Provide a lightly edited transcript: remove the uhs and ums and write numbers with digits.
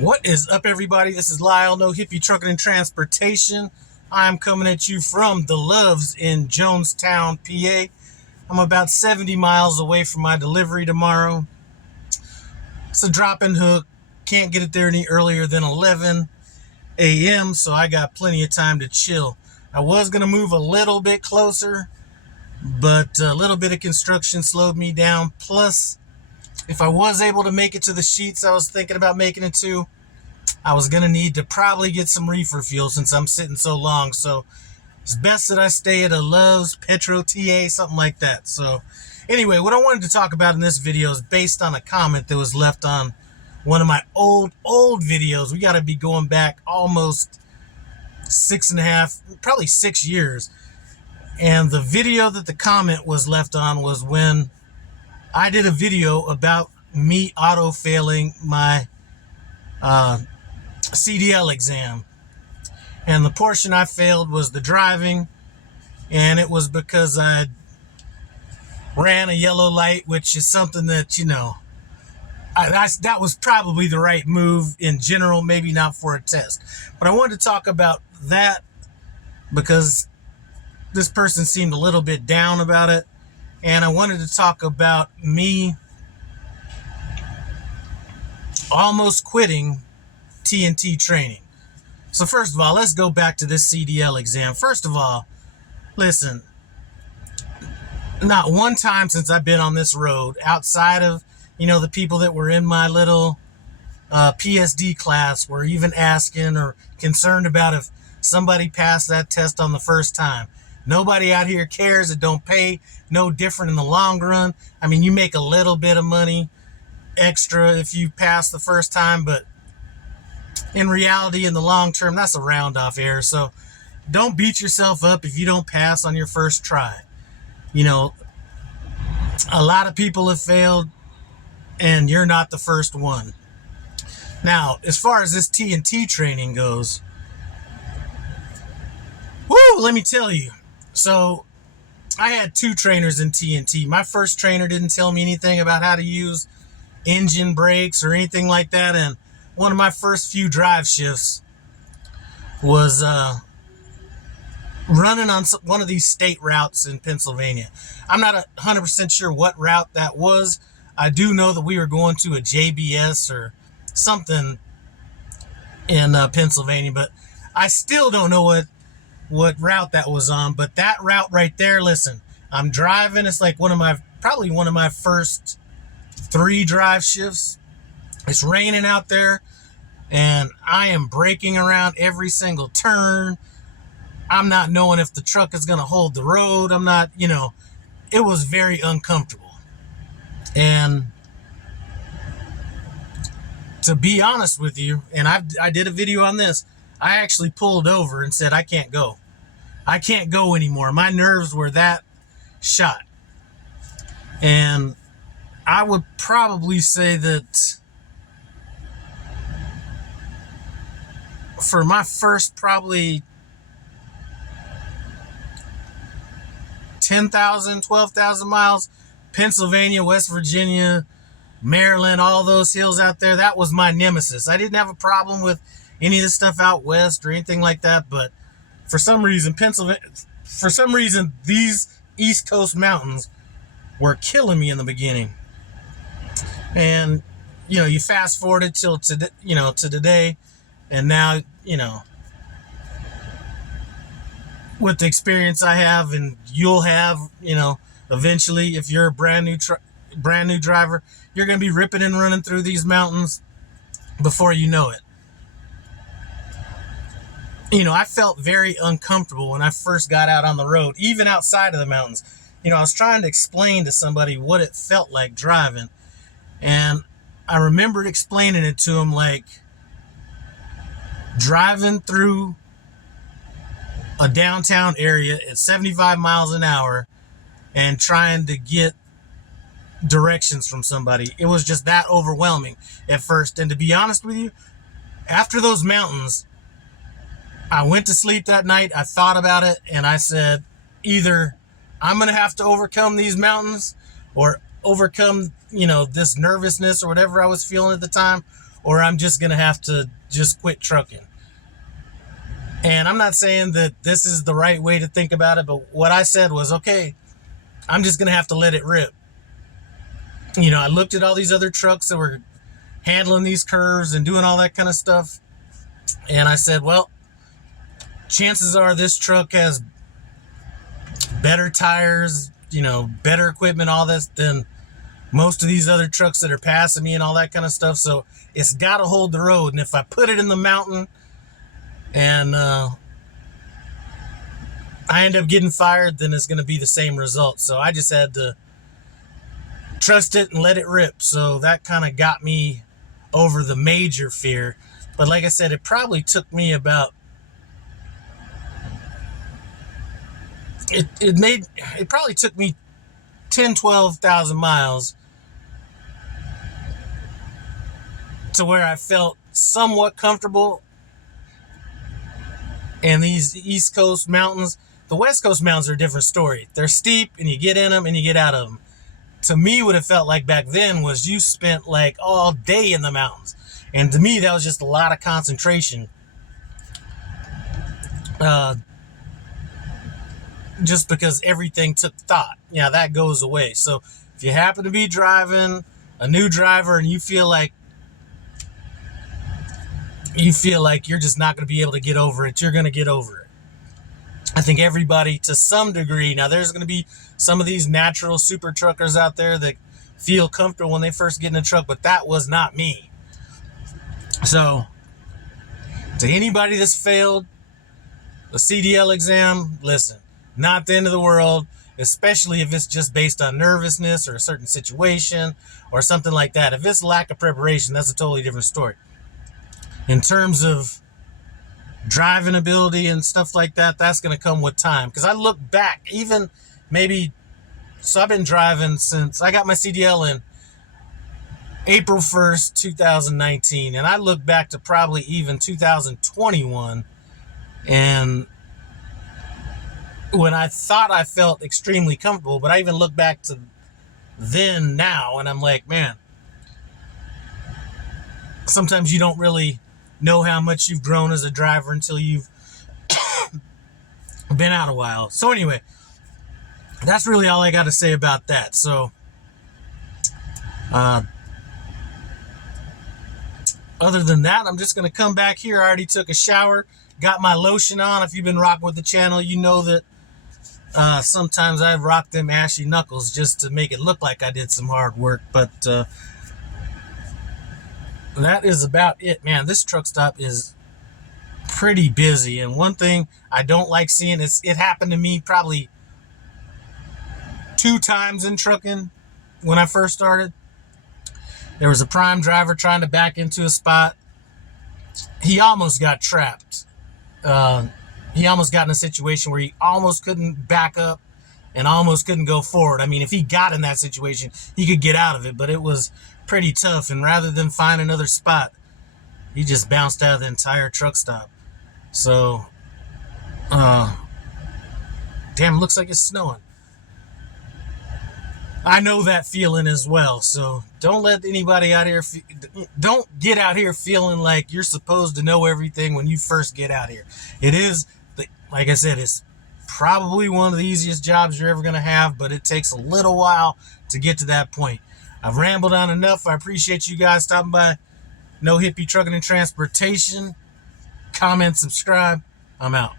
What is up, everybody? This is Lyle, No Hippie Trucking and Transportation. I'm coming at you from the Loves in Jonestown, PA. I'm about 70 miles away from my delivery tomorrow. It's a drop and hook. Can't get it there any earlier than 11 a.m., so I got plenty of time to chill. I was going to move a little bit closer, but a little bit of construction slowed me down. Plus, if I was able to make it to the sheets I was thinking about making it to, I was going to need to probably get some reefer fuel since I'm sitting so long. So it's best that I stay at a Love's, Petro TA, something like that. So anyway, what I wanted to talk about in this video is based on a comment that was left on one of my old videos. We got to be going back almost 6.5, probably 6 years. And the video that the comment was left on was when I did a video about me auto failing my CDL exam. And the portion I failed was the driving, and it was because I ran a yellow light, which is something that, that was probably the right move in general, maybe not for a test. But I wanted to talk about that because this person seemed a little bit down about it. And I wanted to talk about me almost quitting TNT training. So first of all, let's go back to this CDL exam. First of all, listen, not one time since I've been on this road, outside of, the people that were in my little PSD class, were even asking or concerned about if somebody passed that test on the first time. Nobody out here cares. It don't pay no different in the long run. I mean, you make a little bit of money extra if you pass the first time, but in reality, in the long term, that's a round off error. So don't beat yourself up if you don't pass on your first try. A lot of people have failed, and you're not the first one. Now, as far as this TNT training goes, let me tell you. So I had 2 trainers in TNT. My first trainer didn't tell me anything about how to use engine brakes or anything like that. And one of my first few drive shifts was running on one of these state routes in Pennsylvania. I'm not 100% sure what route that was. I do know that we were going to a JBS or something in Pennsylvania, but I still don't know what route that was on. But that route right there, listen, I'm driving. It's like probably one of my first 3 drive shifts. It's raining out there, and I am braking around every single turn. I'm not knowing if the truck is going to hold the road. I'm not, it was very uncomfortable. And to be honest with you, and I did a video on this, I actually pulled over and said, I can't go. I can't go anymore. My nerves were that shot. And I would probably say that for my first probably 10,000, 12,000 miles, Pennsylvania, West Virginia, Maryland, all those hills out there, that was my nemesis. I didn't have a problem with any of the stuff out west or anything like that, but for some reason, these East Coast mountains were killing me in the beginning. And, you fast forwarded till to today, and now, with the experience I have, and you'll have, eventually, if you're a brand new driver, you're going to be ripping and running through these mountains before you know it. I felt very uncomfortable when I first got out on the road, even outside of the mountains. I was trying to explain to somebody what it felt like driving, and I remembered explaining it to him like driving through a downtown area at 75 miles an hour and trying to get directions from somebody. It was just that overwhelming at first. And to be honest with you, after those mountains, I went to sleep that night. I thought about it, and I said, either I'm going to have to overcome these mountains or overcome, this nervousness or whatever I was feeling at the time, or I'm just going to have to just quit trucking. And I'm not saying that this is the right way to think about it, but what I said was, okay, I'm just going to have to let it rip. You know, I looked at all these other trucks that were handling these curves and doing all that kind of stuff. And I said, well, chances are this truck has better tires, you know, better equipment, all this, than most of these other trucks that are passing me and all that kind of stuff. So it's got to hold the road. And if I put it in the mountain and I end up getting fired, then it's going to be the same result. So I just had to trust it and let it rip. So that kind of got me over the major fear. But like I said, it probably took me about it probably took me 12,000 miles to where I felt somewhat comfortable. And these East Coast mountains, the West Coast mountains are a different story. They're steep and you get in them and you get out of them. To me, what it felt like back then was you spent like all day in the mountains. And to me, that was just a lot of concentration. Just because everything took thought. Yeah, that goes away. So if you happen to be driving a new driver and you feel like you're just not going to be able to get over it, you're going to get over it. I think everybody to some degree, now there's going to be some of these natural super truckers out there that feel comfortable when they first get in a truck, but that was not me. So to anybody that's failed the CDL exam, listen, not the end of the world, especially if it's just based on nervousness or a certain situation or something like that. If it's lack of preparation, that's a totally different story. In terms of driving ability and stuff like that, that's going to come with time. Because I look back, even maybe, so I've been driving since I got my CDL in April 1st, 2019. And I look back to probably even 2021. And when I thought I felt extremely comfortable, but I even look back to then now, and I'm like, man, sometimes you don't really know how much you've grown as a driver until you've been out a while. So anyway, that's really all I got to say about that. So other than that, I'm just going to come back here. I already took a shower, got my lotion on. If you've been rocking with the channel, you know that sometimes I rock them ashy knuckles just to make it look like I did some hard work. But that is about it, man. This truck stop is pretty busy. And one thing I don't like seeing is, it happened to me probably 2 times in trucking when I first started. There was a prime driver trying to back into a spot. He almost got trapped. He almost got in a situation where he almost couldn't back up and almost couldn't go forward. I mean, if he got in that situation, he could get out of it, but it was pretty tough. And rather than find another spot, he just bounced out of the entire truck stop. So, damn, looks like it's snowing. I know that feeling as well. So don't let anybody out here, don't get out here feeling like you're supposed to know everything when you first get out here. It is, like I said, it's probably one of the easiest jobs you're ever going to have, but it takes a little while to get to that point. I've rambled on enough. I appreciate you guys stopping by. No Hippie Trucking and Transportation. Comment, subscribe. I'm out.